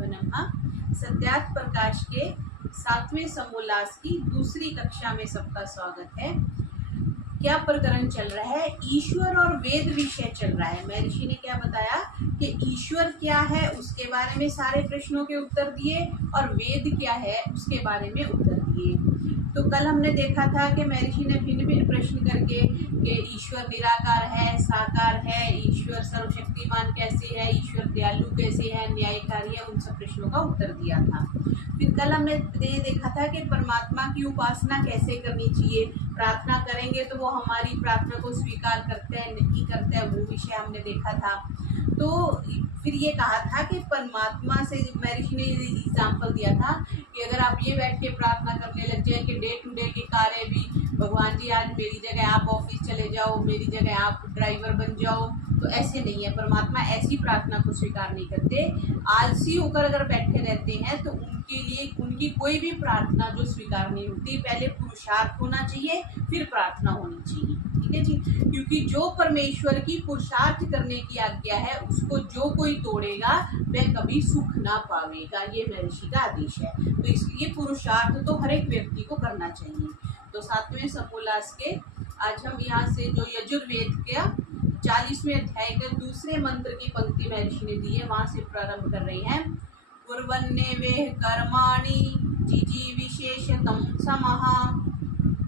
नमः। सत्यार्थ प्रकाश के 7वें समोल्लास की दूसरी कक्षा में सबका स्वागत है। क्या प्रकरण चल रहा है? ईश्वर और वेद विषय चल रहा है। महर्षि ने क्या बताया कि ईश्वर क्या है उसके बारे में सारे प्रश्नों के उत्तर दिए और वेद क्या है उसके बारे में उत्तर दिए। तो कल हमने देखा था कि महर्षि ने भिन्न भिन्न प्रश्न करके कि ईश्वर निराकार है, साकार है, ईश्वर सर्वशक्तिमान कैसे है, ईश्वर दयालु कैसे है, न्यायकारी है, उन सब प्रश्नों का उत्तर दिया था। फिर कल हमने ये देखा था कि परमात्मा की उपासना कैसे करनी चाहिए। प्रार्थना करेंगे तो वो हमारी प्रार्थना को स्वीकार करते हैं, नहीं करते हैं, वो विषय हमने देखा था। तो फिर ये कहा था कि परमात्मा से महर्षि ने एग्जाम्पल दिया था कि अगर आप ये बैठ के प्रार्थना करने लग जाए कि डे टू डे के कार्य भी भगवान जी आज मेरी जगह आप ऑफिस चले जाओ, मेरी जगह आप ड्राइवर बन जाओ, तो ऐसे नहीं है। परमात्मा ऐसी प्रार्थना को स्वीकार नहीं करते। आलसी होकर अगर बैठे रहते हैं तो उनके लिए उनकी कोई भी प्रार्थना जो स्वीकार नहीं होती। पहले पुरुषार्थ होना चाहिए, फिर प्रार्थना होनी चाहिए। ठीक है जी, क्योंकि जो परमेश्वर की पुरुषार्थ करने की आज्ञा है उसको जो कोई तोड़ेगा वह कभी सुख ना पावेगा, ये महर्षि का आदेश है। तो इसलिए पुरुषार्थ तो हर एक व्यक्ति को करना चाहिए। तो 7वें समोल्लास के आज हम यहाँ से जो यजुर्वेद का 40वें अध्याय के दूसरे मंत्र की पंक्ति महर्षि ने दी है वहां से प्रारंभ कर रही हैं। कुर्वन्नेवेह कर्माणि जिजी विशेषतम समहा।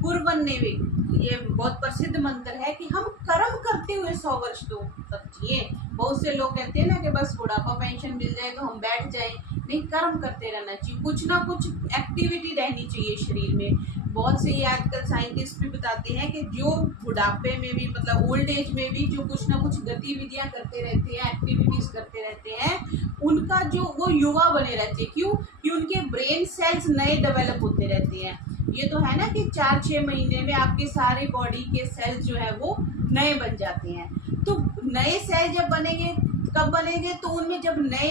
कुर्वन्नेवेह, ये बहुत प्रसिद्ध मंत्र है कि हम कर्म करते हुए 100 वर्ष तो तक जिए। बहुत से लोग कहते हैं ना कि बस बुढ़ापा पेंशन मिल जाए तो हम बैठ जाए। नहीं, कर्म करते रहना चाहिए, कुछ ना कुछ एक्टिविटी रहनी चाहिए शरीर में। बहुत से ये आजकल साइंटिस्ट भी बताते हैं कि जो बुढ़ापे में भी मतलब ओल्ड एज में भी जो कुछ ना कुछ गतिविधियां करते रहते हैं, एक्टिविटीज करते रहते हैं, उनका जो वो युवा बने रहते हैं। क्यों? कि उनके ब्रेन सेल्स नए डेवलप होते रहते हैं। ये तो है ना कि 4-6 महीने में आपके सारे बॉडी के सेल्स जो है वो नए बन जाते हैं। तो नए सेल जब बनेंगे, कब बनेंगे? तो उनमें जब नए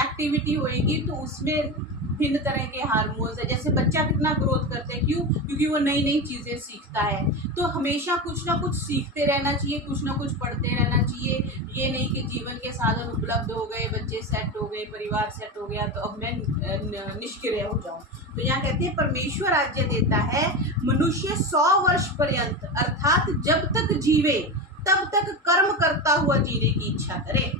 एक्टिविटी होएगी तो उसमें भिन्न तरह के हार्मोन्स है। जैसे बच्चा कितना ग्रोथ करता है, क्यों? क्योंकि वो नई नई चीजें सीखता है। तो हमेशा कुछ ना कुछ सीखते रहना चाहिए, कुछ ना कुछ पढ़ते रहना चाहिए। ये नहीं कि जीवन के साधन उपलब्ध हो गए, बच्चे सेट हो गए, परिवार सेट हो गया तो अब मैं निष्क्रिय हो जाऊं। तो यहाँ कहते हैं परमेश्वर आज्ञा देता है मनुष्य 100 वर्ष पर्यंत अर्थात जब तक जीवे तब तक कर्म करता हुआ जीने की इच्छा करे।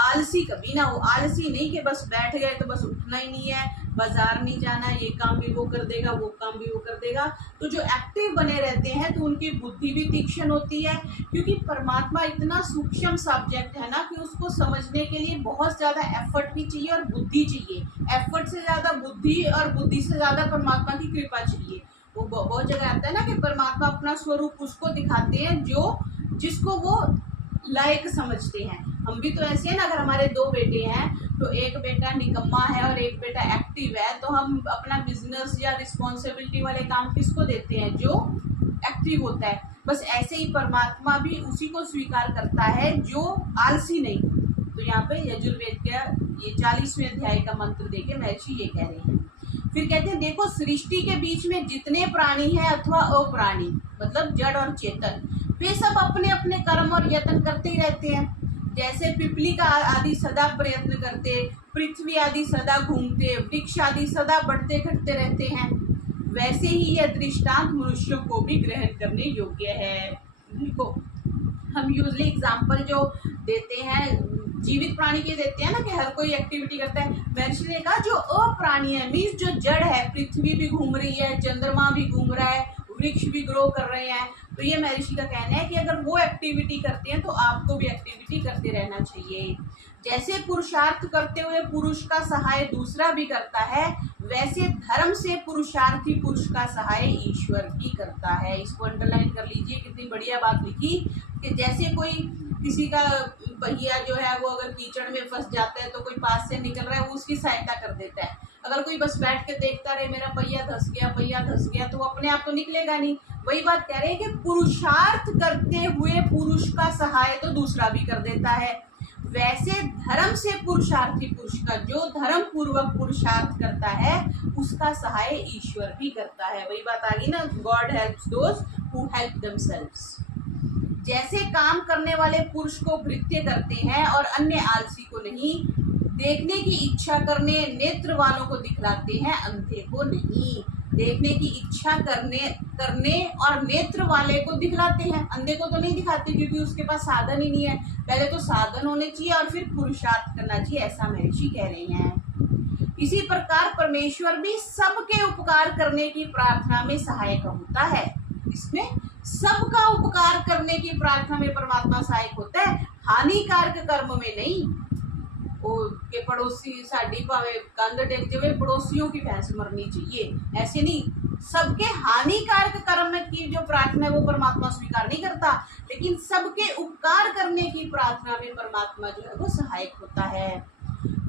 आलसी कभी ना हो। आलसी नहीं कि बस बैठ गए तो बस उठना ही नहीं है, बाजार नहीं जाना, ये काम भी वो कर देगा, वो काम भी वो कर देगा। तो जो एक्टिव बने रहते हैं तो उनकी बुद्धि भी तीक्ष्ण होती है, क्योंकि परमात्मा इतना सूक्ष्म सब्जेक्ट है ना कि उसको समझने के लिए बहुत ज्यादा एफर्ट भी चाहिए और बुद्धि चाहिए। एफर्ट से ज्यादा बुद्धि और बुद्धि से ज्यादा परमात्मा की कृपा चाहिए। वो बहुत जगह आता है ना कि परमात्मा अपना स्वरूप उसको दिखाते हैं जो जिसको वो लायक समझते हैं। हम भी तो ऐसे हैं ना, अगर हमारे 2 बेटे हैं तो एक बेटा निकम्मा है और एक बेटा एक्टिव है, तो हम अपना बिजनेस या रिस्पॉन्सिबिलिटी वाले काम किसको देते हैं? जो एक्टिव होता है। बस ऐसे ही परमात्मा भी उसी को स्वीकार करता है जो आलसी नहीं। तो यहाँ पे यजुर्वेद का ये 40वें अध्याय का मंत्र देके महर्षि ये कह रहे हैं। फिर कहते हैं देखो, सृष्टि के बीच में जितने प्राणी हैं अथवा अप्राणी मतलब जड़ और चेतन, वे सब अपने अपने कर्म और यत्न करते ही रहते हैं। जैसे पिपली का आदि सदा प्रयत्न करते, पृथ्वी आदि सदा घूमते, वृक्ष आदि सदा बढ़ते घटते रहते हैं, वैसे ही यह दृष्टांत मनुष्यों को भी ग्रहण करने योग्य है। देखो, हम यूजली एग्जाम्पल जो देते हैं जीवित प्राणी के देते हैं ना कि हर कोई एक्टिविटी करता है। महर्षि ने कहा जो अप्राणी है मीन्स जो जड़ है, पृथ्वी भी घूम रही है, चंद्रमा भी घूम रहा है, वृक्ष भी ग्रो कर रहे हैं, तो ये महर्षि का कहना है कि अगर वो एक्टिविटी करते हैं तो आपको भी एक्टिविटी करते रहना चाहिए। जैसे पुरुषार्थ करते हुए पुरुष का सहाय दूसरा भी करता है, वैसे धर्म से पुरुषार्थी पुरुष का सहाय ईश्वर भी करता है। इसको अंडरलाइन कर लीजिए, कितनी बढ़िया बात लिखी कि जैसे कोई किसी का पहिया जो है वो अगर कीचड़ में फंस जाता है तो कोई पास से निकल रहा है वो उसकी सहायता कर देता है। अगर कोई बस बैठ के देखता रहे मेरा पहिया धस गया तो वो अपने आप तो निकलेगा नहीं। वही बात कह रहे हैं कि पुरुषार्थ करते हुए पुरुष का सहाय तो दूसरा भी कर देता है। वैसे धर्म से पुरुषार्थी पुरुष का जो धर्म पूर्वक पुरुषार्थ करता है उसका सहाय ईश्वर भी करता है। वही बात आ गई ना, God helps those who help themselves. जैसे काम करने वाले पुरुष को भृत्य करते हैं और अन्य आलसी को नहीं, देखने की इच्छा करने नेत्र वालों को दिखलाते हैं, अंधे को नहीं। देखने की इच्छा करने और नेत्र वाले को दिखलाते हैं, अंधे को तो नहीं दिखाते क्योंकि उसके पास साधन ही नहीं है। पहले तो साधन होने चाहिए और फिर पुरुषार्थ करना चाहिए, ऐसा महर्षि कह रहे हैं। इसी प्रकार परमेश्वर भी सबके उपकार करने की प्रार्थना में सहायक होता है। इसमें सबका उपकार करने की प्रार्थना में परमात्मा सहायक होता है, हानिकारक कर्म में नहीं। के पड़ोसी साड़ी भावे कंध टेक जावे, पड़ोसियों की भैंस मरनी चाहिए, ऐसे नहीं। सबके हानिकारक कर्म की जो प्रार्थना है वो परमात्मा स्वीकार नहीं करता, लेकिन सबके उपकार करने की प्रार्थना में परमात्मा जो है वो सहायक होता है।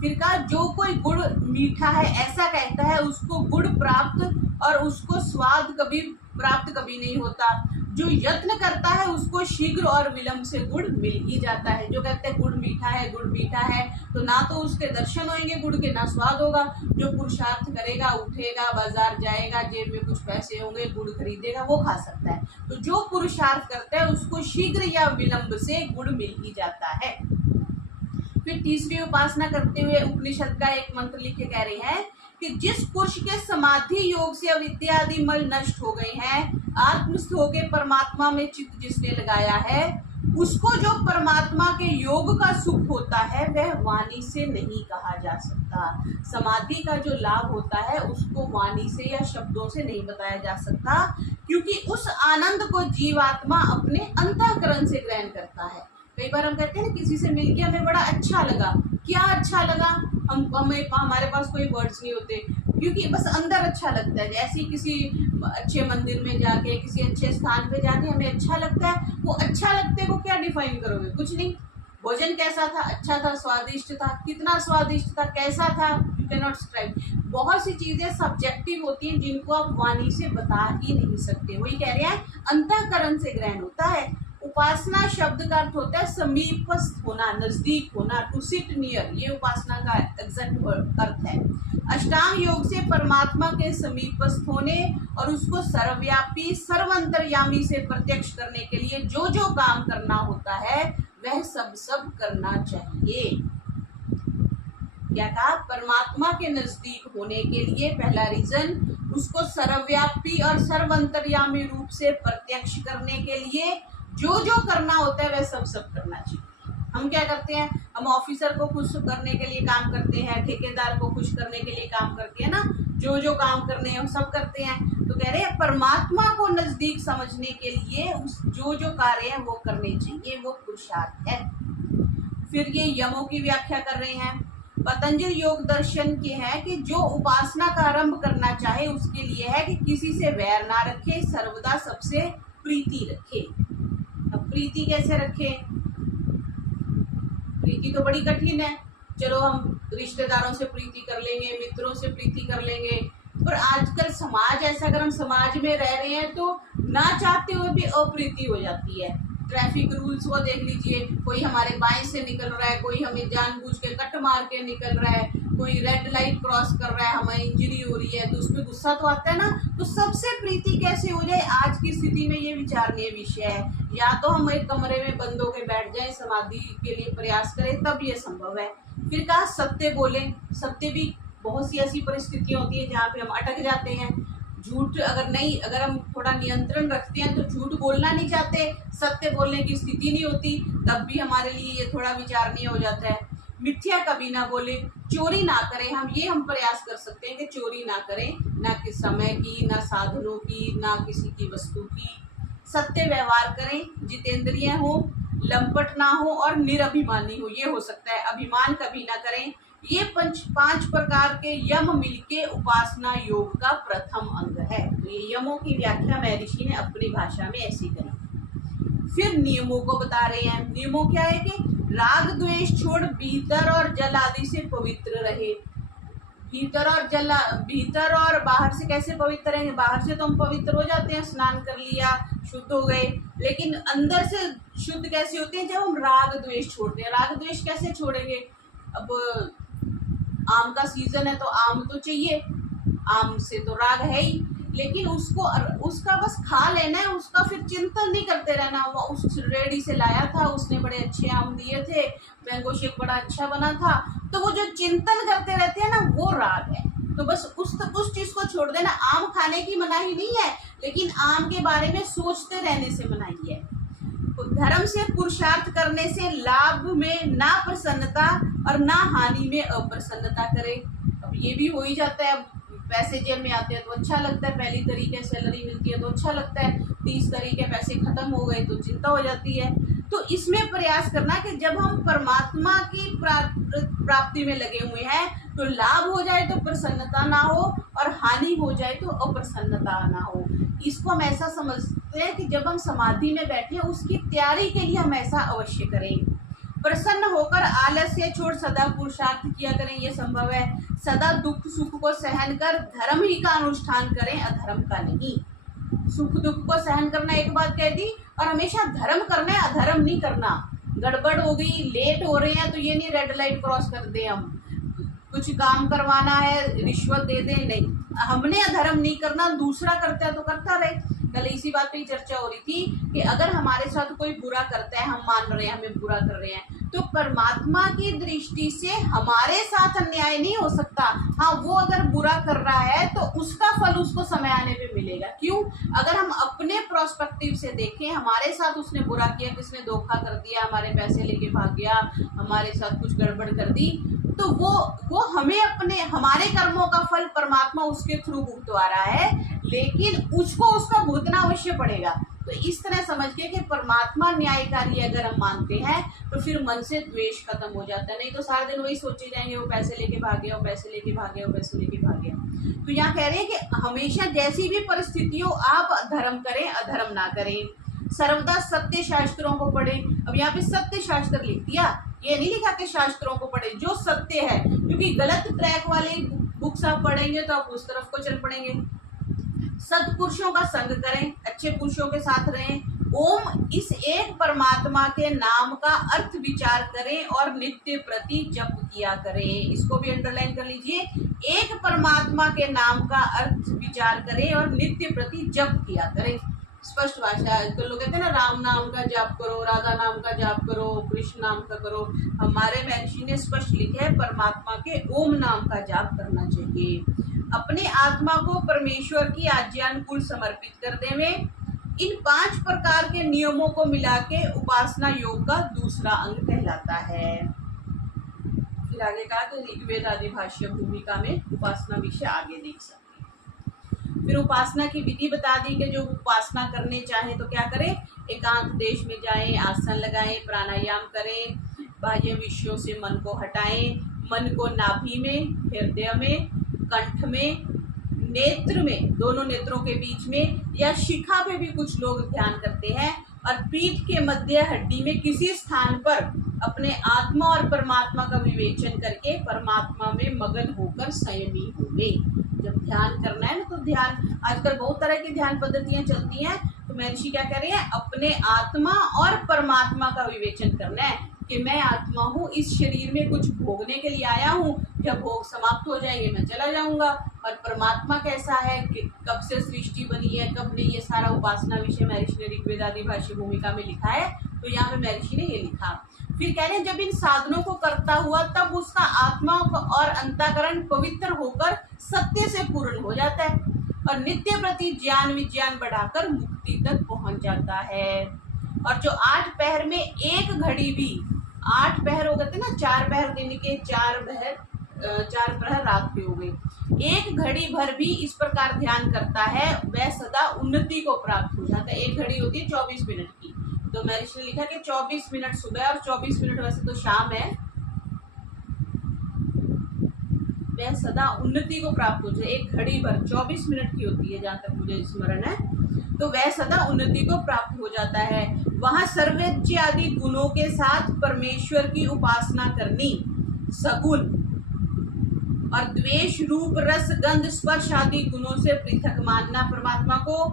फिर कहा, जो कोई गुड़ मीठा है ऐसा कहता है, उसको गुड़ प्राप्त और उसको स्वाद कभी प्राप्त कभी नहीं होता। जो यत्न करता है उसको शीघ्र और विलंब से गुड़ मिल ही जाता है। जो कहते हैं गुड़ मीठा है, तो ना तो उसके दर्शन होंगे गुड़ के, ना स्वाद होगा। जो पुरुषार्थ करेगा, उठेगा, बाजार जाएगा, जेब में कुछ पैसे होंगे, गुड़ खरीदेगा, वो खा सकता है। तो जो पुरुषार्थ करता है उसको शीघ्र या विलंब से गुड़ मिल ही जाता है। फिर तीसरी उपासना करते हुए उपनिषद का एक मंत्र लिखे कह रहे हैं कि जिस पुरुष के समाधि योग से अविद्या आदि मल नष्ट हो गए हैं, आत्मस्थ होकर परमात्मा में चित्त जिसने लगाया है, उसको जो परमात्मा के योग का सुख होता है वह वाणी से नहीं कहा जा सकता। समाधि का जो लाभ होता है उसको वाणी से या शब्दों से नहीं बताया जा सकता, क्योंकि उस आनंद को जीवात्मा अपने अंतःकरण से ग्रहण करता है। कई बार हम कहते हैं ना, किसी से मिलके हमें बड़ा अच्छा लगा। क्या अच्छा लगा? हमारे पास कोई वर्ड्स नहीं होते, क्योंकि बस अंदर अच्छा लगता है। जैसे किसी अच्छे मंदिर में जाके, किसी अच्छे स्थान पे जाके हमें अच्छा लगता है। वो अच्छा लगते को क्या डिफाइन करोगे? कुछ नहीं। भोजन कैसा था? अच्छा था, स्वादिष्ट था। कितना स्वादिष्ट था, कैसा था, यू कैन नॉट डिस्क्राइब। बहुत सी चीजें सब्जेक्टिव होती हैं जिनको आप वाणी से बता ही नहीं सकते। वही कह रहे हैं, अंतःकरण से ग्रहण होता है। उपासना शब्द का अर्थ होता है समीपस्थ होना, नजदीक होना, टू सिट नियर। ये उपासना का एग्जैक्ट अर्थ है। अष्टांग योग से परमात्मा के समीपस्थ होने और उसको सर्वव्यापी सर्वंतर्यामी से प्रत्यक्ष करने के लिए जो जो काम करना होता है वह सब करना चाहिए। क्या कहा? परमात्मा के नजदीक होने के लिए पहला रीजन, उसको सर्वव्यापी और सर्वंतर्यामी रूप से प्रत्यक्ष करने के लिए जो जो करना होता है वह सब करना चाहिए। हम क्या करते हैं? हम ऑफिसर को खुश करने के लिए काम करते हैं, ठेकेदार को खुश करने के लिए काम करते हैं ना, जो जो काम करने हैं हम सब करते हैं। तो कह रहे हैं परमात्मा को नजदीक समझने के लिए उस जो जो कार्य है वो करने चाहिए, वो पुरुषार्थ है। फिर ये यमों की व्याख्या कर रहे हैं। पतंजलि योग दर्शन के है कि जो उपासना का आरंभ करना चाहे उसके लिए है कि किसी से वैर ना रखे, सर्वदा सबसे प्रीति रखे। अब प्रीति कैसे रखे? प्रीति तो बड़ी कठिन है। चलो हम रिश्तेदारों से प्रीति कर लेंगे, मित्रों से प्रीति कर लेंगे, पर आजकल समाज ऐसा, अगर हम समाज में रह रहे हैं तो ना चाहते हुए भी अप्रीति हो जाती है। ट्रैफिक रूल्स को देख लीजिए, कोई हमारे बाएं से निकल रहा है, कोई हमें जानबूझ के कट मार के निकल रहा है, कोई रेड लाइट क्रॉस कर रहा है, हमें इंजरी हो रही है, तो उसमें गुस्सा तो आता है ना। तो सबसे प्रीति कैसे हो जाए, आज की स्थिति में ये विचारणीय विषय है। या तो हम एक कमरे में बंद होकर बैठ जाएं, समाधि के लिए प्रयास करें, तब ये संभव है। फिर कहा सत्य बोले। सत्य भी बहुत सी ऐसी परिस्थितियां होती है जहाँ पे हम अटक जाते हैं। झूठ अगर हम थोड़ा नियंत्रण रखते हैं तो झूठ बोलना नहीं चाहते, सत्य बोलने की स्थिति नहीं होती, तब भी हमारे लिए ये थोड़ा विचारणीय हो जाता है। मिथ्या कभी ना बोले, चोरी ना करें। हम प्रयास कर सकते हैं कि चोरी ना करें, ना किस समय की, ना साधनों की, ना किसी की वस्तु की। सत्य व्यवहार करें, जितेंद्रिय हो, लंपट ना हो और निरभिमानी हो। ये हो सकता है, अभिमान कभी ना करें। ये पांच प्रकार के यम मिलके उपासना योग का प्रथम अंग है। तो ये यमों की व्याख्या महर्षि ने अपनी भाषा में ऐसी करी। फिर नियमों को बता रहे हैं। नियमों क्या है कि राग द्वेष छोड़ भीतर और जल आदि से पवित्र रहे। भीतर और बाहर से कैसे पवित्र रहेंगे? बाहर से तो हम पवित्र हो जाते हैं, स्नान कर लिया, शुद्ध हो गए, लेकिन अंदर से शुद्ध कैसे होते हैं? जब हम राग द्वेष छोड़ते हैं। राग द्वेष कैसे छोड़ेंगे? अब आम का सीजन है तो आम तो चाहिए, आम से तो राग है ही, लेकिन उसका बस खा लेना है, उसका फिर चिंतन नहीं करते रहना। उस रेडी से लाया था, उसने बड़े अच्छे आम दिए थे, मैंगो शेक बड़ा अच्छा बना था, तो वो जो चिंतन करते रहते हैं ना, वो राग है। तो बस उस चीज को छोड़ देना। आम खाने की मनाही नहीं है, लेकिन आम के बारे में सोचते रहने से मनाही है। तो धर्म से पुरुषार्थ करने से लाभ में ना प्रसन्नता और ना हानि में अप्रसन्नता करे। अब ये भी हो ही जाता है। पैसे जेब में आते हैं तो अच्छा लगता है, पहली तरीके सैलरी मिलती है तो अच्छा लगता है, 30 तरीके पैसे खत्म हो गए तो चिंता हो जाती है। तो इसमें प्रयास करना कि जब हम परमात्मा की प्राप्ति में लगे हुए हैं तो लाभ हो जाए तो प्रसन्नता ना हो और हानि हो जाए तो अप्रसन्नता ना हो। इसको हम ऐसा समझते हैं कि जब हम समाधि में बैठे उसकी तैयारी के लिए हम ऐसा अवश्य करें। प्रसन्न होकर आलस्य छोड़ सदा पुरुषार्थ किया करें, ये संभव है। सदा दुख सुख को सहन कर धर्म ही का अनुष्ठान करें, अधर्म का नहीं। सुख दुख को सहन करना एक बात कह दी, और हमेशा धर्म करना है, अधर्म नहीं करना। गड़बड़ हो गई, लेट हो रहे हैं तो ये नहीं रेड लाइट क्रॉस कर दे, हम कुछ काम करवाना है रिश्वत दे दे, नहीं। हमने अधर्म नहीं करना, दूसरा करता है तो करता रहे। कल इसी बात पे ही चर्चा हो रही थी कि अगर हमारे साथ कोई बुरा करता है, हम मान रहे हैं हमें बुरा कर रहे हैं, तो परमात्मा की दृष्टि से हमारे साथ अन्याय नहीं हो सकता। हाँ, वो अगर बुरा कर रहा है तो उसका फल उसको समय आने पे मिलेगा। क्यों? अगर हम अपने प्रोस्पेक्टिव से देखें, हमारे साथ उसने बुरा किया, किसने धोखा कर दिया, हमारे पैसे लेके भाग गया, हमारे साथ कुछ गड़बड़ कर दी, तो वो हमें अपने हमारे कर्मों का फल परमात्मा उसके थ्रू भुगतवा रहा है, लेकिन उसको उसका भुगतना अवश्य पड़ेगा। तो इस तरह समझ के कि परमात्मा न्यायकारी अगर हम मानते हैं तो फिर मन से द्वेष खत्म हो जाता है। नहीं तो सारा दिन वही सोचे जाएंगे, वो पैसे लेके भाग गया, वो पैसे लेके भाग गया, वो पैसे लेके भाग गया। तो यहाँ कह रहे हैं कि हमेशा जैसी भी परिस्थिति हो आप धर्म करें, अधर्म ना करें। सर्वदा सत्य शास्त्रों को पढ़ें। अब यहाँ पे सत्य शास्त्र लिख दिया, ये नहीं लिखा कि शास्त्रों को पढ़े जो सत्य है, क्योंकि गलत ट्रैक वाले बुक्स आप पढ़ेंगे तो आप उस तरफ को चल पड़ेंगे। सत्पुरुषों का संग करें, अच्छे पुरुषों के साथ रहें। ओम इस एक परमात्मा के नाम का अर्थ विचार करें और नित्य प्रति जप किया करें। इसको भी अंडरलाइन कर लीजिए। एक परमात्मा के नाम का अर्थ विचार करें और नित्य प्रति जप किया करें। स्पष्ट भाषा। तो लोग कहते हैं ना, राम नाम का जाप करो, राधा नाम का जाप करो, कृष्ण नाम का करो। हमारे महर्षि ने स्पष्ट लिखा है परमात्मा के ओम नाम का जाप करना चाहिए। अपने आत्मा को परमेश्वर की आज्ञानुकूल समर्पित कर देवे। इन 5 प्रकार के नियमों को मिला के उपासना योग का दूसरा अंग कहलाता है। फिर आगे कहा कि ऋग्वेद आदि भाष्य भूमिका में उपासना विषय आगे देख सकते हैं। फिर उपासना की विधि बता दी कि जो उपासना करने चाहे तो क्या करें, एकांत देश में जाएं, आसन लगाएं, प्राणायाम करें, बाह्य विषयों से मन को हटाएं, मन को नाभि में, हृदय में, कंठ में, नेत्र में, दोनों नेत्रों के बीच में, या शिखा पे भी कुछ लोग ध्यान करते हैं, और पीठ के मध्य हड्डी में किसी स्थान पर अपने आत्मा और परमात्मा का विवेचन करके परमात्मा में मगन होकर संयमी होंगे। जब ध्यान करना है ना, तो ध्यान आजकल बहुत तरह की ध्यान पद्धतियां चलती हैं। तो महर्षि क्या कह रहे हैं, अपने आत्मा और परमात्मा का विवेचन करना है कि मैं आत्मा हूँ, इस शरीर में कुछ भोगने के लिए आया हूँ, जब भोग समाप्त हो जाएंगे मैं चला जाऊंगा। और परमात्मा कैसा है, कि कब से सृष्टि बनी है, कब नहीं, ये सारा उपासना विषय महर्षि ने ऋग्वेद आदि भाष्य भूमिका में लिखा है। तो यहाँ पे महर्षि ने ये लिखा। फिर कह रहे हैं जब इन साधनों को करता हुआ तब उसका आत्मा और अंतःकरण पवित्र होकर सत्य से पूर्ण हो जाता है और नित्य प्रति ज्ञान विज्ञान बढ़ाकर मुक्ति तक पहुंच जाता है। और जो 8 पहर में एक घड़ी भी, 8 पहर हो गए थे ना, 4 पहर दिन के, 4 प्रहर रात के हो गए, एक घड़ी भर भी इस प्रकार ध्यान करता है वह सदा उन्नति को प्राप्त हो जाता है। एक घड़ी होती है 24 मिनट की, तो महर्षि ने लिखा कि 24 मिनट सुबह और 24 मिनट वैसे तो शाम है, वह सदा उन्नति को प्राप्त हो जाए। एक घड़ी भर 24 मिनट की होती है जहाँ तक मुझे स्मरण है, तो वह सदा उन्नति को प्राप्त हो जाता है। वहां सर्वज्ञ आदि गुणों के साथ परमेश्वर की उपासना करनी, सगुण और द्वेष रूप रस गंध स्पर्श आदि गुणों से पृथक मानना परमात्मा को,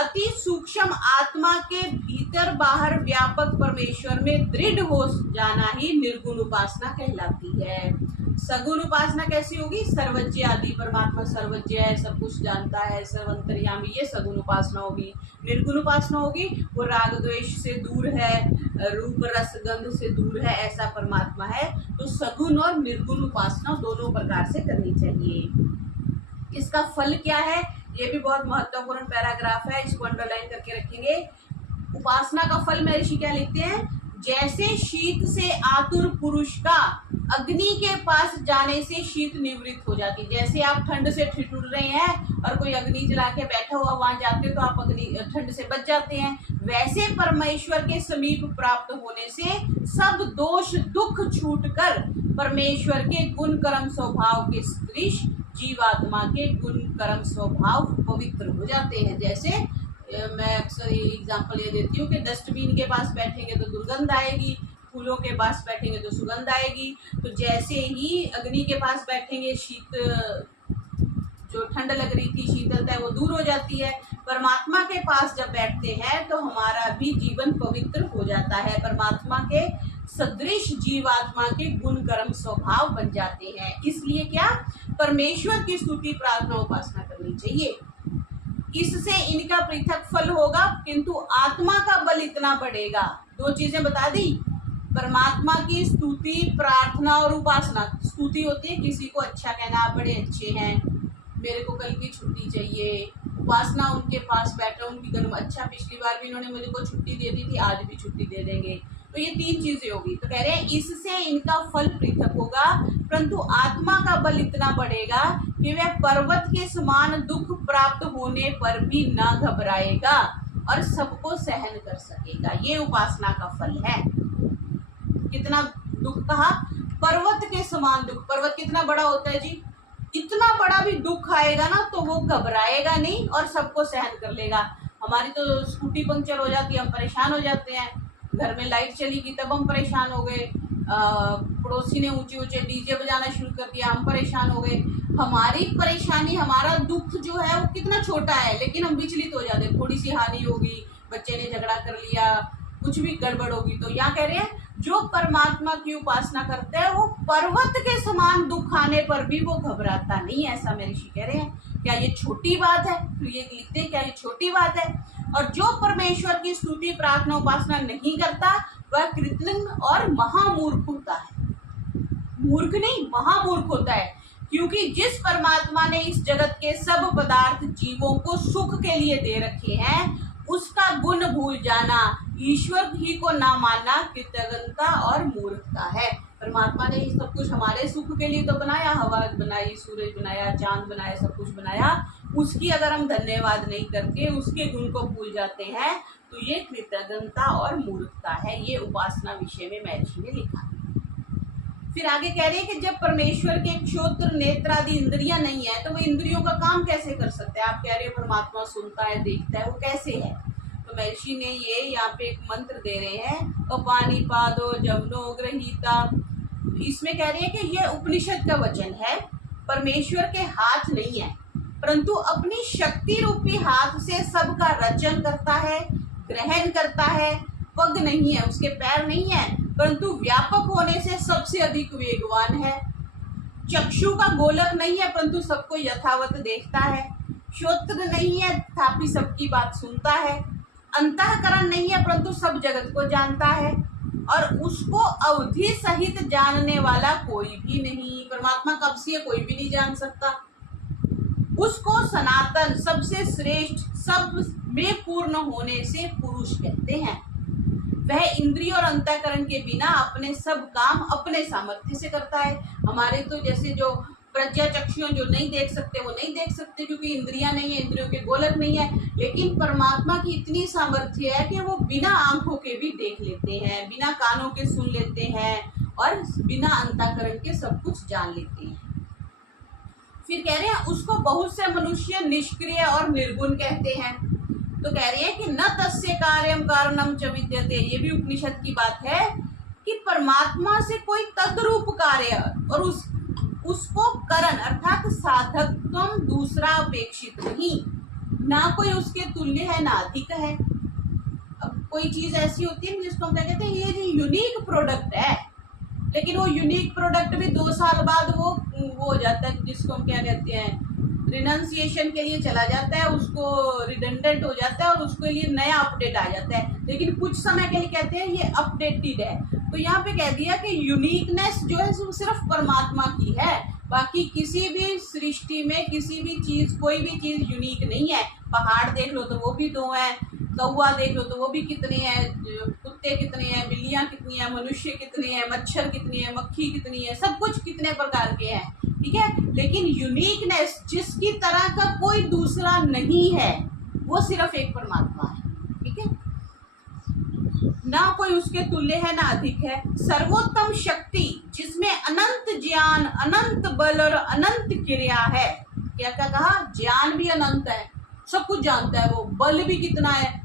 अति सूक्ष्म आत्मा के भीतर बाहर व्यापक परमेश्वर में दृढ़ हो जाना ही निर्गुण उपासना कहलाती है। सगुण उपासना कैसी होगी, सर्वज्ञ आदि, परमात्मा सर्वज्ञ है, सब कुछ जानता है, सर्वंतर्यामी, ये सगुण उपासना होगी। निर्गुण उपासना होगी, वो राग द्वेष से दूर है, रूप रस गंध से दूर है, ऐसा परमात्मा है। तो सगुण और निर्गुण उपासना दोनों प्रकार से करनी चाहिए। इसका फल क्या है, ये भी बहुत महत्वपूर्ण पैराग्राफ है, इसको अंडरलाइन करके रखेंगे। उपासना का फल महर्षि क्या लिखते हैं, जैसे शीत से आतुर पुरुष का अग्नि के पास जाने से शीत निवृत्त हो जाती। जैसे आप ठंड से ठिठुर रहे हैं और कोई अग्नि जला के बैठा हुआ वहां जाते हो तो आप अग्नि ठंड से बच जाते हैं, वैसे परमेश्वर के समीप प्राप्त होने से सब दोष दुख छूटकर परमेश्वर के गुण कर्म स्वभाव के सदृश जीवात्मा के गुण कर्म स्वभाव पवित्र हो जाते हैं। जैसे मैं अक्सर ये एग्जांपल ये देती हूँ कि डस्टबिन के पास बैठेंगे तो दुर्गंध आएगी, फूलों के पास बैठेंगे तो सुगंध आएगी। तो जैसे ही अग्नि के पास बैठेंगे शीत जो ठंड लग रही थी, शीतलता है वो दूर हो जाती है। परमात्मा के पास जब बैठते हैं तो हमारा भी जीवन पवित्र हो जाता है, परमात्मा के सदृश जीवात्मा के गुण कर्म स्वभाव बन जाते हैं। इसलिए क्या, परमेश्वर की स्तुति प्रार्थना उपासना करनी चाहिए। इससे इनका पृथक फल होगा, किंतु आत्मा का बल इतना बढ़ेगा। दो चीजें बता दी, परमात्मा की स्तुति प्रार्थना और उपासना। स्तुति होती है किसी को अच्छा कहना, आप बड़े अच्छे हैं, मेरे को कल की छुट्टी चाहिए। उपासना उनके पास बैठना, उनकी गर्म, अच्छा पिछली बार भी इन्होंने मुझे को छुट्टी दे दी थी, आज भी छुट्टी दे देंगे। तो ये तीन चीजें होगी। तो कह रहे हैं इससे इनका फल पृथक होगा, परंतु आत्मा का बल इतना बढ़ेगा कि वह पर्वत के समान दुख प्राप्त होने पर भी न घबराएगा और सबको सहन कर सकेगा। ये उपासना का फल है। कितना दुख कहा, पर्वत के समान दुख। पर्वत कितना बड़ा होता है जी, इतना बड़ा भी दुख आएगा ना तो वो घबराएगा नहीं और सबको सहन कर लेगा। हमारी तो स्कूटी पंक्चर हो जाती है, हम परेशान हो जाते हैं, घर में लाइट चली गई तब हम परेशान हो गए, पड़ोसी ने ऊंचे ऊंचे डीजे बजाना शुरू कर दिया, हम परेशान हो गए। हमारी परेशानी, हमारा दुख जो है वो कितना छोटा है, लेकिन हम विचलित हो जाते हैं। थोड़ी सी हानि होगी, बच्चे ने झगड़ा कर लिया, कुछ भी गड़बड़ होगी। तो यहाँ कह रहे हैं जो परमात्मा की उपासना करते हैं वो पर्वत के समान दुख आने पर भी वो घबराता नहीं, ऐसा महर्षि कह रहे हैं। क्या ये छोटी बात है? तो ये लिखते हैं क्या ये छोटी बात है? और जो परमेश्वर की स्तुति प्रार्थना उपासना नहीं करता वह कृत्रिम और महामूर्ख होता है। मूर्ख नहीं, महामूर्ख होता है, क्योंकि जिस परमात्मा ने इस जगत के सब पदार्थ जीवों को सुख के लिए दे रखे हैं उसका गुण भूल जाना, ईश्वर ही को ना मानना कृतज्ञता और मूर्खता है। परमात्मा ने सब कुछ हमारे सुख के लिए तो बनाया, हवा बनाई, सूरज बनाया, चांद बनाया, सब कुछ बनाया, उसकी अगर हम धन्यवाद नहीं करके उसके गुण को भूल जाते हैं तो ये कृतज्ञता और मूर्खता है। ये उपासना विषय में महर्षि ने लिखा। फिर आगे कह रहे हैं कि जब परमेश्वर के श्रोत्र नेत्र आदि इंद्रियां नहीं है तो वो इंद्रियों का काम कैसे कर सकते हैं? आप कह रहे हो परमात्मा सुनता है, देखता है, वो कैसे है? तो महर्षि ने ये यहाँ पे एक मंत्र दे रहे हैं, पानी पादो जवनो ग्रहीता। इसमें कह रहे हैं कि ये उपनिषद का वचन है, परमेश्वर के हाथ नहीं है, परंतु अपनी शक्ति रूपी हाथ से सबका रचन करता है, ग्रहण करता है। पग नहीं है, उसके पैर नहीं है, परंतु व्यापक होने से सबसे अधिक वेगवान है। चक्षु का गोलक नहीं है, परंतु सबको यथावत देखता है। श्रोत्र नहीं है, तथापि सबकी बात सुनता है। अंतःकरण नहीं है, परंतु सब जगत को जानता है, और उसको अवधि सहित जानने वाला कोई भी नहीं। परमात्मा कब से कोई भी नहीं जान सकता। उसको सनातन, सबसे श्रेष्ठ, सब में पूर्ण होने से पुरुष कहते हैं। वह इंद्रिय और अंतःकरण के बिना अपने सब काम अपने सामर्थ्य से करता है। हमारे तो जैसे जो प्रज्ञा चक्षु जो नहीं देख सकते वो नहीं देख सकते क्योंकि इंद्रियां नहीं है, इंद्रियों के गोलक नहीं है, लेकिन परमात्मा की इतनी सामर्थ्य है कि वो बिना आंखों के भी देख लेते हैं, बिना कानों के सुन लेते हैं और बिना अंतःकरण के सब कुछ जान लेते हैं। फिर कह रहे हैं उसको बहुत से मनुष्य निष्क्रिय और निर्गुण कहते हैं। तो कह रहे हैं कि न तस्य कार्यम कारणम च विद्यते। ये भी उपनिषद की बात है कि परमात्मा से कोई तद्रूप कार्य और उसको करण अर्थात साधकत्व दूसरा अपेक्षित नहीं, ना कोई उसके तुल्य है ना अधिक है। अब कोई चीज ऐसी होती है जिसको हम क्या कहते हैं, ये जो यूनिक प्रोडक्ट है, लेकिन वो यूनिक प्रोडक्ट भी 2 साल बाद वो हो जाता है, जिसको हम क्या कहते हैं, रिनंसिएशन के लिए चला जाता है, उसको रिडंडेंट हो जाता है और उसके लिए नया अपडेट आ जाता है, लेकिन कुछ समय के लिए कहते हैं ये अपडेटेड है। तो यहाँ पे कह दिया कि यूनिकनेस जो है वो सिर्फ परमात्मा की है, बाकी किसी भी सृष्टि में किसी भी चीज, कोई भी चीज यूनिक नहीं है। पहाड़ देख लो तो वो भी दो है, कौवा देख लो तो वो भी कितने हैं, कुत्ते कितने हैं, बिल्लियां कितनी हैं, मनुष्य कितने हैं, मच्छर कितनी है, मक्खी कितनी है, सब कुछ कितने प्रकार के हैं, ठीक है। लेकिन यूनिकनेस जिसकी तरह का कोई दूसरा नहीं है वो सिर्फ एक परमात्मा है, ठीक है। ना कोई उसके तुल्य है ना अधिक है। सर्वोत्तम शक्ति जिसमें अनंत ज्ञान, अनंत बल और अनंत क्रिया है। क्या क्या कहा? ज्ञान भी अनंत है, सब कुछ जानता है वो, बल भी कितना है,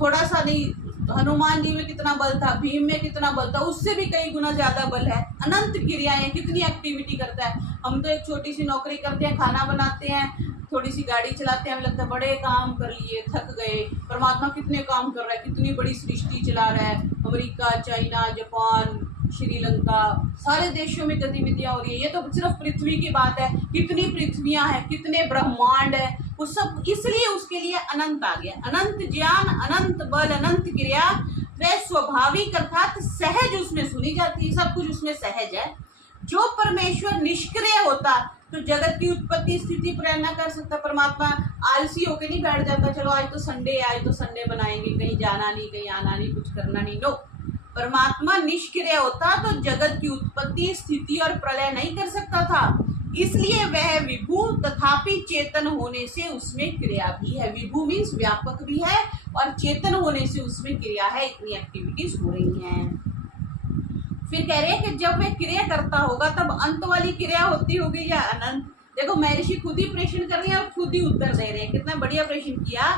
थोड़ा सा नहीं, हनुमान जी में कितना बल था, भीम में कितना बल था, उससे भी कई गुना ज्यादा बल है। अनंत क्रियाएं, कितनी एक्टिविटी करता है। हम तो एक छोटी सी नौकरी करते हैं, खाना बनाते हैं, थोड़ी सी गाड़ी चलाते हैं, हमें लगता है बड़े काम कर लिए, थक गए। परमात्मा कितने काम कर रहा है, कितनी बड़ी सृष्टि चला रहा है। अमेरिका, चाइना, जापान, श्रीलंका, सारे देशों में गतिविधियां हो रही है। ये तो सिर्फ पृथ्वी की बात है, कितनी पृथ्वियां हैं, कितने ब्रह्मांड है, वो सब इसलिए उसके लिए अनंत आ गया। अनंत ज्ञान, अनंत बल, अनंत क्रिया, वह स्वाभाविक अर्थात सहज उसमें सुनी जाती है, सब कुछ उसमें सहज है। जो परमेश्वर निष्क्रिय होता तो जगत की उत्पत्ति स्थिति प्रेरणा कर सकता। परमात्मा आलसी होके नहीं बैठ जाता, चलो आज तो संडे है, आज तो संडे बनाएंगे, कहीं जाना नहीं, कहीं आना नहीं, कुछ करना नहीं। नो, परमात्मा निष्क्रिय होता तो जगत की उत्पत्ति स्थिति और प्रलय नहीं कर सकता था। इसलिए वह विभु तथापि चेतन होने से उसमें क्रिया भी है। विभु मीन्स व्यापक भी है और चेतन होने से उसमें क्रिया है, इतनी एक्टिविटीज हो रही हैं। फिर कह रहे हैं कि जब वह क्रिया करता होगा तब अंत वाली क्रिया होती होगी या अनंत। देखो महर्षि खुद ही प्रश्न कर रहे हैं और खुद ही उत्तर दे रहे हैं। कितना बढ़िया प्रश्न किया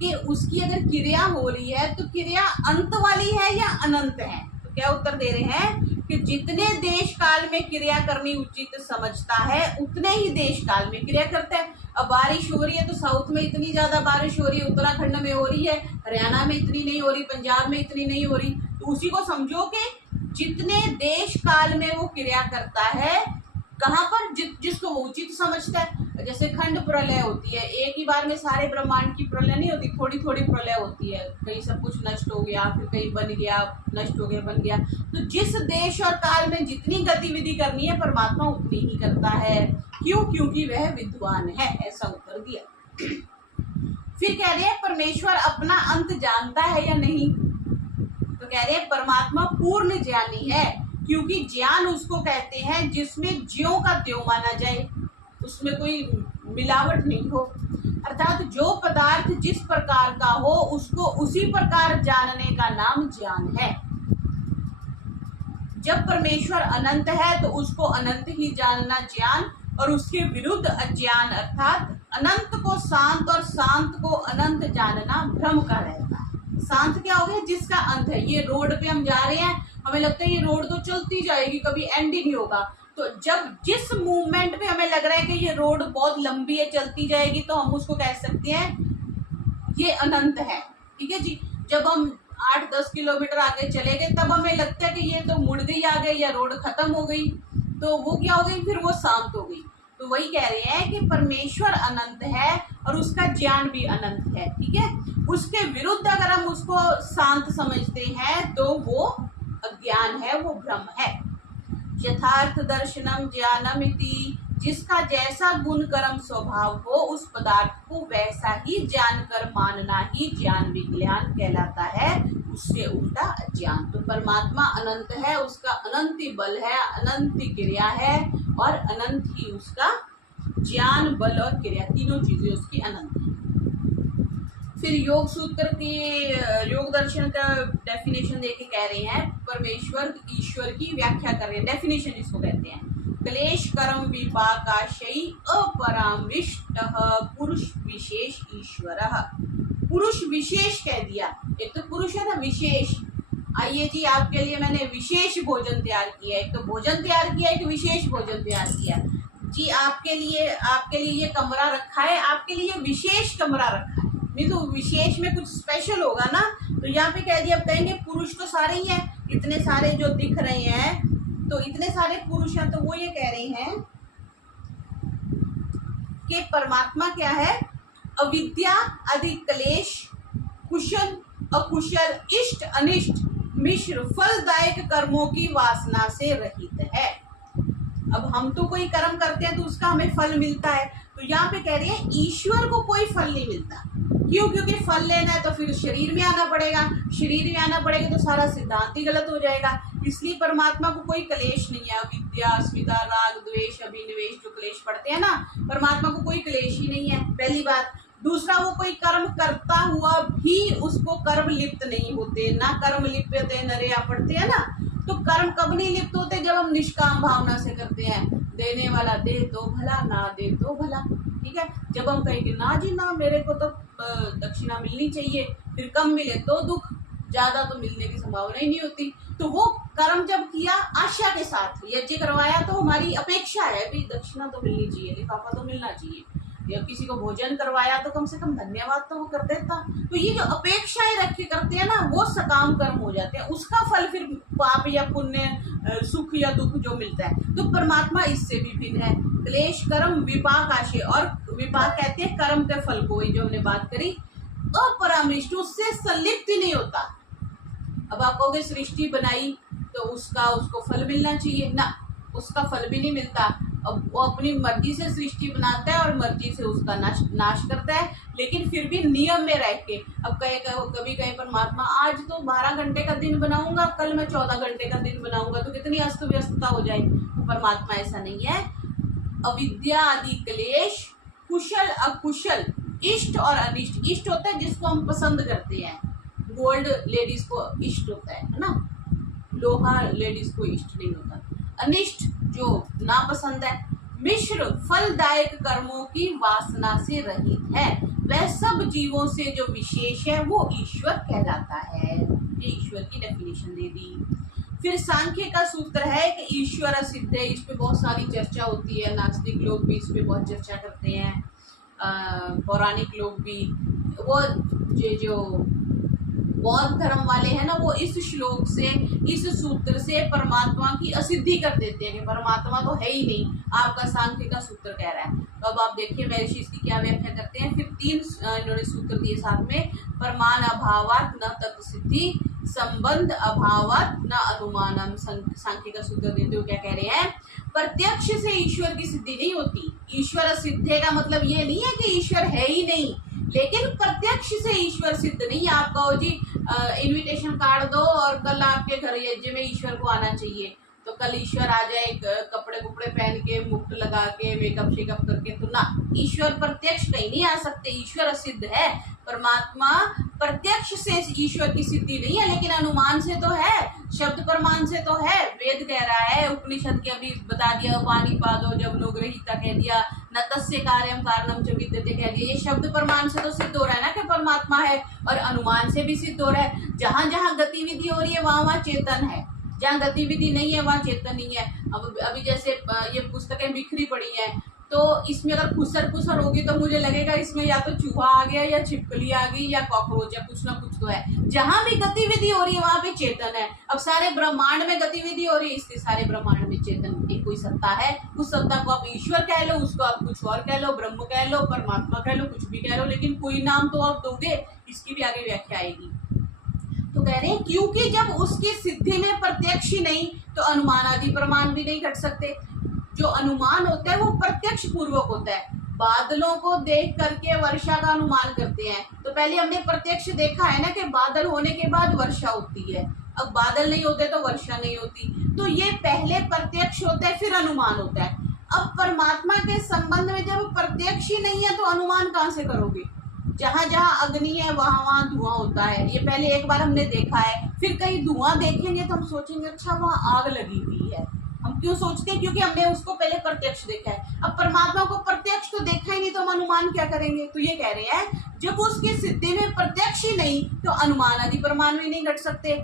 कि उसकी अगर क्रिया हो रही है तो क्रिया अंत वाली है या अनंत है। तो क्या उत्तर दे रहे हैं कि जितने देश काल में क्रिया करनी उचित समझता है उतने ही देश काल में क्रिया करता है। अब बारिश हो रही है तो साउथ में इतनी ज्यादा बारिश हो रही है, उत्तराखंड में हो रही है, हरियाणा में इतनी नहीं हो रही, पंजाब में इतनी नहीं हो रही। तो उसी को समझो कि जितने देश काल में वो क्रिया करता है, कहाँ पर जिसको वो उचित समझता है। जैसे खंड प्रलय होती है, एक ही बार में सारे ब्रह्मांड की प्रलय नहीं होती, थोड़ी थोड़ी प्रलय होती है, कहीं सब कुछ नष्ट हो गया, फिर कहीं बन गया, नष्ट हो गया, बन गया। तो जिस देश और काल में जितनी गतिविधि करनी है परमात्मा उतनी ही करता है। क्यों? क्योंकि वह विद्वान है, ऐसा उत्तर दिया। फिर कह रहे हैं परमेश्वर अपना अंत जानता है या नहीं। तो कह रहे हैं परमात्मा पूर्ण ज्ञानी है, क्योंकि ज्ञान उसको कहते हैं जिसमें ज्यों का त्यों माना जाए, उसमें कोई मिलावट नहीं हो। अर्थात जो पदार्थ जिस प्रकार का हो उसको उसी प्रकार जानने का नाम ज्ञान है। जब परमेश्वर अनंत है तो उसको अनंत ही जानना ज्ञान, और उसके विरुद्ध अज्ञान अर्थात अनंत को शांत और शांत को अनंत जानना भ्रम का रहता है। शांत क्या हो गया? जिसका अंत है। ये रोड पे हम जा रहे हैं, हमें लगता है ये रोड तो चलती जाएगी, कभी एंड ही नहीं होगा। तो जब जिस मूवमेंट में हमें लग रहा है कि ये रोड बहुत लंबी है, चलती जाएगी, तो हम उसको कह सकते हैं ये अनंत है, ठीक है जी। जब हम 8-10 किलोमीटर आगे चले गए तब हमें लगता है कि ये तो मुड़ गई आगे, या रोड खत्म हो गई, तो वो क्या हो गई? फिर वो शांत हो गई। तो वही कह रहे हैं कि परमेश्वर अनंत है और उसका ज्ञान भी अनंत है, ठीक है। उसके विरुद्ध अगर हम उसको शांत समझते हैं तो वो अज्ञान है, वो भ्रम है। यथार्थ दर्शनम ज्ञानम इति, जिसका जैसा गुण कर्म स्वभाव हो उस पदार्थ को वैसा ही जानकर मानना ही ज्ञान विज्ञान कहलाता है, उससे उल्टा अज्ञान। तो परमात्मा अनंत है, उसका अनंत ही बल है, अनंत ही क्रिया है, और अनंत ही उसका ज्ञान, बल और क्रिया, तीनों चीजें उसकी अनंत है। फिर योग सूत्र की, योग दर्शन का डेफिनेशन देके कह रहे हैं, परमेश्वर ईश्वर की व्याख्या कर रहे हैं, डेफिनेशन इसको कहते हैं। क्लेश कर्म विपाकाशयी अपरामृष्ट पुरुष विशेष ईश्वर। पुरुष विशेष कह दिया, एक तो पुरुष है ना, विशेष। आइए जी, आपके लिए मैंने विशेष भोजन तैयार किया, एक तो भोजन तैयार किया, एक विशेष भोजन तैयार किया जी। आपके लिए ये कमरा रखा है, आपके लिए विशेष कमरा रखा है। नहीं तो विशेष में कुछ स्पेशल होगा ना। तो यहाँ पे कह दिया, अब कहेंगे पुरुष तो सारे ही हैं, इतने सारे जो दिख रहे हैं, तो इतने सारे पुरुष हैं, तो वो ये कह रहे हैं कि परमात्मा क्या है, अविद्या आदि क्लेश, कुशल अकुशल, इष्ट अनिष्ट मिश्र फलदायक कर्मों की वासना से रहित है। अब हम तो कोई कर्म करते हैं तो उसका हमें फल मिलता है, तो यहाँ पे कह रही है ईश्वर को कोई फल नहीं मिलता। क्यों? क्योंकि फल लेना है तो फिर शरीर में आना पड़ेगा, शरीर में आना पड़ेगा तो सारा सिद्धांत ही गलत हो जाएगा। इसलिए परमात्मा को कोई क्लेश नहीं है। विद्या, अस्मिता, राग, द्वेष, अभिनिवेश जो क्लेश पड़ते हैं ना, परमात्मा को कोई क्लेश ही नहीं है, पहली बात। दूसरा, वो कोई कर्म करता हुआ भी उसको कर्म लिप्त नहीं होते, ना कर्म लिप्यते नरेया पढ़ते हैं ना। तो कर्म कब नहीं लिप्त होते? जब हम निष्काम भावना से करते हैं। देने वाला दे तो भला, ना दे तो भला, ठीक है। जब हम कहेंगे ना जी ना, मेरे को तो दक्षिणा मिलनी चाहिए, फिर कम मिले तो दुख, ज्यादा तो मिलने की संभावना ही नहीं होती। तो वो कर्म जब किया आशा के साथ, यज्ञ करवाया तो हमारी अपेक्षा है भी दक्षिणा तो मिलनी चाहिए, लिफाफा तो मिलना चाहिए, या किसी को भोजन करवाया तो कम से कम धन्यवाद तो वो कर देता। तो ये जो अपेक्षाएं रख के करते हैं ना, वो सकाम कर्म हो जाते हैं। उसका फल फिर पाप या पुण्य, सुख या दुख जो मिलता है। तो परमात्मा इससे भी भिन्न है। क्लेश कर्म विपाक आशय, और विपाक कहते हैं कर्म के फल को, जो हमने बात करी, अपरामृष्ट, उससे संलिप्त ही नहीं होता। अब आप कहोगे सृष्टि बनाई तो उसको फल मिलना चाहिए ना, उसका फल भी नहीं मिलता। अब वो अपनी मर्जी से सृष्टि बनाता है और मर्जी से उसका नाश करता है, लेकिन फिर भी नियम में रह के। अब कभी कहे परमात्मा आज तो 12 घंटे का दिन बनाऊंगा, कल मैं 14 घंटे का दिन बनाऊंगा, तो कितनी अस्त व्यस्तता हो जाए। तो परमात्मा ऐसा नहीं है। अविद्या आदि क्लेश, कुशल अकुशल, इष्ट और अनिष्ट। इष्ट होता है जिसको हम पसंद करते हैं, गोल्ड लेडीज को इष्ट होता है ना, लोहा लेडीज को इष्ट नहीं होता। अनिष्ट जो नापसंद है। मिश्र फलदायक कर्मों की वासना से रहित है, वह सब जीवों से जो विशेष है वो ईश्वर कहलाता है। ये ईश्वर की डेफिनेशन दे दी। फिर सांख्य का सूत्र है कि ईश्वर सिद्ध है। इस पे बहुत सारी चर्चा होती है, नास्तिक लोग भी इस पे बहुत चर्चा करते हैं, पौराणिक लोग भी। वो जो बौद्ध धर्म वाले हैं ना, वो इस श्लोक से, इस सूत्र से परमात्मा की असिद्धि कर देते हैं कि परमात्मा तो है ही नहीं, आपका सांख्य का सूत्र कह रहा है। तो अब आप देखिए महर्षि इसकी क्या व्याख्या करते हैं। फिर 3 इन्होंने सूत्र दिए साथ में। प्रमाण अभावात न तत्सिद्धि, संबंध अभावात न अनुमानम। सांख्य का सूत्र देते हुए क्या कह रहे हैं, प्रत्यक्ष से ईश्वर की सिद्धि नहीं होती। ईश्वर सिद्धि का मतलब ये नहीं है कि ईश्वर है ही नहीं, लेकिन प्रत्यक्ष से ईश्वर सिद्ध नहीं। आप कहो जी इनविटेशन कार्ड दो और कल आपके घर यज्ञ में ईश्वर को आना चाहिए, तो कल ईश्वर आ जाए कपड़े कुपड़े पहन के, मुकुट लगा के, मेकअप शेकअप करके, तो ना, ईश्वर प्रत्यक्ष कहीं नहीं आ सकते। ईश्वर सिद्ध है। परमात्मा प्रत्यक्ष से ईश्वर की सिद्धि नहीं है, लेकिन अनुमान से तो है, शब्द प्रमाण से तो है। वेद कह रहा है, उपनिषद के अभी बता दिया, पानी पादो जब नोग्रहिता कह दिया, न तस्य कार्यम कारणम च विद्यते कह दिया। ये शब्द प्रमाण से तो सिद्ध हो रहा है ना कि परमात्मा है, और अनुमान से भी सिद्ध हो रहा है। जहां जहां गतिविधि हो रही है वहां वहां चेतन है, जहाँ गतिविधि नहीं है वहाँ चेतन नहीं है। अब अभी जैसे ये पुस्तकें बिखरी पड़ी हैं, तो इसमें अगर खुसर होगी तो मुझे लगेगा इसमें या तो चूहा आ गया, या छिपकली आ गई, या कॉकरोच, या कुछ ना कुछ तो है। जहां भी गतिविधि हो रही है वहां पे चेतन है। अब सारे ब्रह्मांड में गतिविधि हो रही है, इसलिए सारे ब्रह्मांड में चेतन की कोई सत्ता है। उस सत्ता को आप ईश्वर कह लो, उसको आप कुछ और कह लो, ब्रह्म कह लो, परमात्मा कह लो, कुछ भी कह लो, लेकिन कोई नाम तो आप दोगे। इसकी भी आगे व्याख्या आएगी। तो कह रहे हैं क्योंकि जब उसकी सिद्धि में प्रत्यक्ष ही नहीं, तो अनुमान आदि प्रमाण भी नहीं घट सकते। जो अनुमान होता है वो प्रत्यक्ष पूर्वक होता है। बादलों को देख करके वर्षा का अनुमान करते हैं, तो पहले हमने प्रत्यक्ष देखा है ना कि बादल होने के बाद वर्षा होती है। अब बादल नहीं होते तो वर्षा नहीं होती। तो ये पहले प्रत्यक्ष होता है, फिर अनुमान होता है। अब परमात्मा के संबंध में जब प्रत्यक्ष ही नहीं है तो अनुमान कहाँ से करोगे? जहां जहां अग्नि है वहां वहां धुआं होता है। ये पहले एक बार हमने देखा है, फिर कहीं धुआं देखेंगे तो हम सोचेंगे अच्छा वहां आग लगी हुई है। हम क्यों सोचते हैं? क्योंकि हमने उसको पहले प्रत्यक्ष देखा है। अब परमात्मा को प्रत्यक्ष तो देखा ही नहीं, तो हम अनुमान क्या करेंगे? तो ये कह रहे हैं जब उसकी सिद्धि में प्रत्यक्ष ही नहीं, तो अनुमान आदि प्रमाण भी नहीं घट सकते,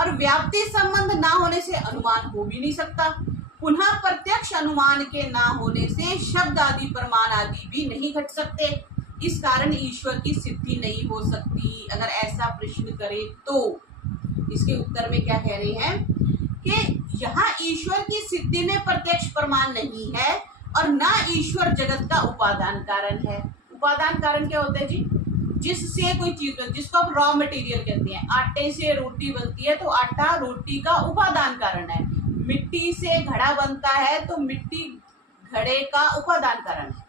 और व्याप्ति संबंध ना होने से अनुमान हो भी नहीं सकता। पुनः प्रत्यक्ष अनुमान के ना होने से शब्द आदि प्रमाण आदि भी नहीं घट सकते। इस कारण ईश्वर की सिद्धि नहीं हो सकती। अगर ऐसा प्रश्न करे तो इसके उत्तर में क्या कह रहे हैं कि यहाँ ईश्वर की सिद्धि में प्रत्यक्ष प्रमाण नहीं है, और ना ईश्वर जगत का उपादान कारण है। उपादान कारण क्या होता है जी? जिससे कोई चीज, जिसको आप रॉ मटेरियल कहते हैं, आटे से रोटी बनती है तो आटा रोटी का उपादान कारण है। मिट्टी से घड़ा बनता है तो मिट्टी घड़े का उपादान कारण है।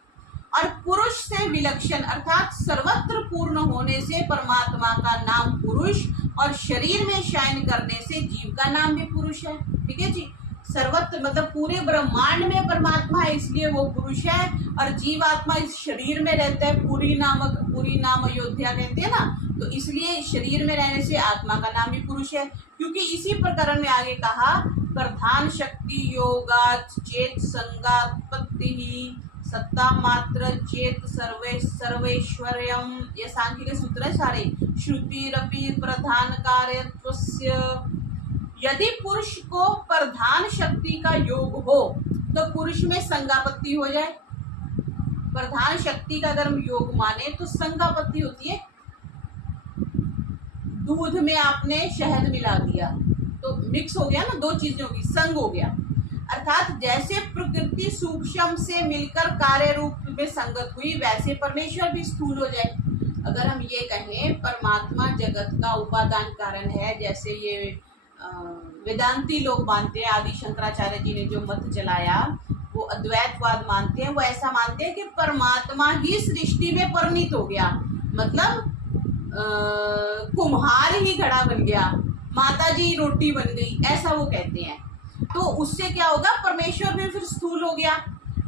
और पुरुष से विलक्षण अर्थात सर्वत्र पूर्ण होने से परमात्मा का नाम पुरुष, और शरीर में शायन करने से जीव का नाम भी पुरुष है। ठीक है जी, सर्वत्र मतलब पूरे ब्रह्मांड में परमात्मा है इसलिए वो पुरुष है, और जीव आत्मा इस शरीर में रहता है, पूरी नाम अयोध्या कहते हैं ना, तो इसलिए शरीर में रहने से आत्मा का नाम भी पुरुष है। क्योंकि इसी प्रकरण में आगे कहा प्रधान शक्ति योगात चेत संगात्पत्ति ही सत्ता मात्र चेत सर्वेश्वर्यम, ये सांख्य के सूत्र है सारे। श्रुतिरपि प्रधान कार्यत्वस्य, यदि पुरुष को प्रधान शक्ति का योग हो तो पुरुष में संगापत्ति हो जाए। प्रधान शक्ति का अगर हम योग माने तो संगापत्ति होती है, दूध में आपने शहद मिला दिया तो मिक्स हो गया ना, दो चीजें होगी, संग हो गया। अर्थात जैसे प्रकृति सूक्ष्म से मिलकर कार्य रूप में संगत हुई, वैसे परमेश्वर भी स्थूल हो जाए। अगर हम ये कहें परमात्मा जगत का उपादान कारण है, जैसे ये वेदांती लोग मानते हैं, आदि शंकराचार्य जी ने जो मत चलाया वो अद्वैतवाद मानते हैं, वो ऐसा मानते हैं कि परमात्मा ही सृष्टि में परिणित हो गया, मतलब कुम्हार ही घड़ा बन गया, माता जी रोटी बन गई, ऐसा वो कहते हैं। तो उससे क्या होगा, परमेश्वर भी फिर स्थूल हो गया।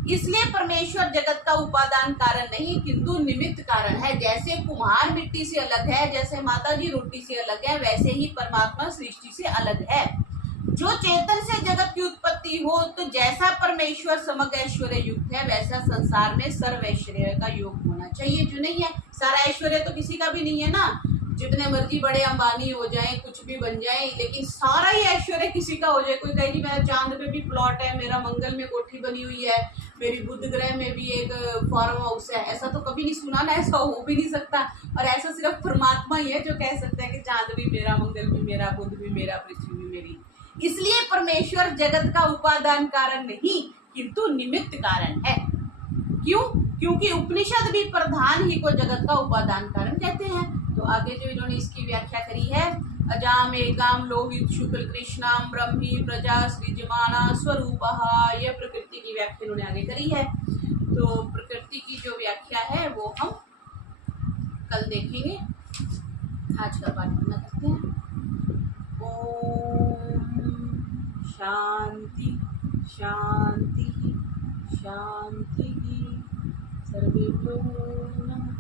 इसलिए परमेश्वर जगत का उपादान कारण नहीं किंतु निमित्त कारण है। जैसे कुम्हार मिट्टी से अलग है, जैसे माता जी रोटी से अलग है, वैसे ही परमात्मा सृष्टि से अलग है। जो चेतन से जगत की उत्पत्ति हो, तो जैसा परमेश्वर समग्र ऐश्वर्य युक्त है, वैसा संसार में सर्व ऐश्वर्य का योग होना चाहिए। जो नहीं है, सारा ऐश्वर्य तो किसी का भी नहीं है ना, जितने मर्जी बड़े अंबानी हो जाएं, कुछ भी बन जाएं, लेकिन सारा ही ऐश्वर्य किसी का हो जाए। कोई कहे जी मेरा चांद पे भी प्लॉट है, मेरा मंगल में कोठी बनी हुई है, मेरी बुध ग्रह में भी एक फार्म हाउस है, ऐसा तो कभी नहीं सुना ना, ऐसा हो भी नहीं सकता। और ऐसा सिर्फ परमात्मा ही है जो कह सकता है कि चांद भी मेरा, मंगल भी मेरा, बुध भी मेरा, पृथ्वी भी मेरी। इसलिए परमेश्वर जगत का उपादान कारण नहीं किंतु निमित्त कारण है। क्यों? क्योंकि उपनिषद भी प्रधान ही को जगत का उपादान कारण कहते हैं। तो आगे जो इन्होंने इसकी व्याख्या करी है, अजाम एकाम लोहित शुक्ल कृष्णाम ब्रह्मी प्रजा सृजमाना स्वरूपः, यह प्रकृति की व्याख्या इन्होंने आगे करी है। तो प्रकृति की जो व्याख्या है वो हम कल देखेंगे। आज का पाठ करना करते हैं। ओम शांति शांति शांति। सर्वेभ्यो नमः।